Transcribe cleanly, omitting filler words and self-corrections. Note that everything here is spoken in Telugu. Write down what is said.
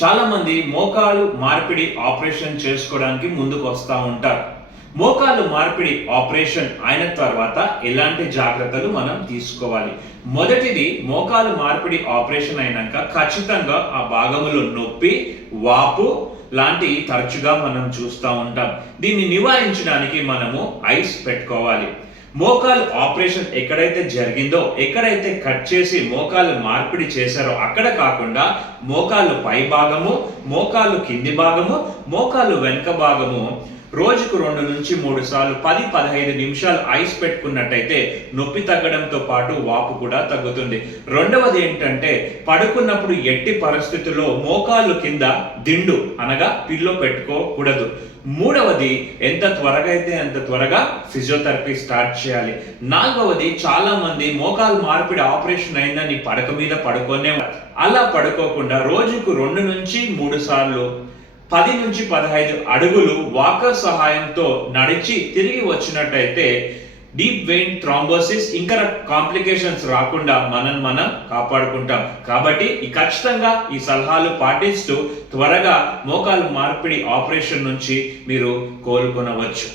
చాలా మంది మోకాలు మార్పిడి ఆపరేషన్ చేసుకోవడానికి ముందుకు వస్తూ ఉంటారు. మోకాలు మార్పిడి ఆపరేషన్ అయిన తర్వాత ఎలాంటి జాగ్రత్తలు మనం తీసుకోవాలి? మొదటిది, మోకాలు మార్పిడి ఆపరేషన్ అయినాక ఖచ్చితంగా ఆ భాగములో నొప్పి, వాపు లాంటి తరచుగా మనం చూస్తూ ఉంటాం. దీన్ని నివారించడానికి మనము ఐస్ పెట్టుకోవాలి. మోకాలు ఆపరేషన్ ఎక్కడైతే జరిగిందో, ఎక్కడైతే కట్ చేసి మోకాలు మార్పిడి చేశారో అక్కడ కాకుండా మోకాలు పై భాగము, మోకాలు కింది భాగము, మోకాలు వెనుక భాగము రోజుకు 2 నుంచి 3 సార్లు 10-15 నిమిషాలు ఐస్ పెట్టుకున్నట్టయితే నొప్పి తగ్గడంతో పాటు వాపు కూడా తగ్గుతుంది. రెండవది ఏంటంటే, పడుకున్నప్పుడు ఎట్టి పరిస్థితుల్లో మోకాలు కింద దిండు అనగా పిల్లో పెట్టుకోకూడదు. మూడవది, ఎంత త్వరగా అయితే అంత త్వరగా ఫిజియోథెరపీ స్టార్ట్ చేయాలి. నాలుగవది, చాలా మంది మోకాలు మార్పిడి ఆపరేషన్ అయిందని పడక మీద పడుకోనే అలా పడుకోకుండా రోజుకు 2 నుంచి 3 సార్లు 10 నుంచి 15 అడుగులు వాకర్ సహాయంతో నడిచి తిరిగి వచ్చినట్టయితే డీప్ వెయిన్ థ్రాంబోసిస్ ఇంకా కాంప్లికేషన్స్ రాకుండా మనం కాపాడుకుంటాం. కాబట్టి ఖచ్చితంగా ఈ సలహాలు పాటిస్తూ త్వరగా మోకాలు మార్పిడి ఆపరేషన్ నుంచి మీరు కోలుకొనవచ్చు.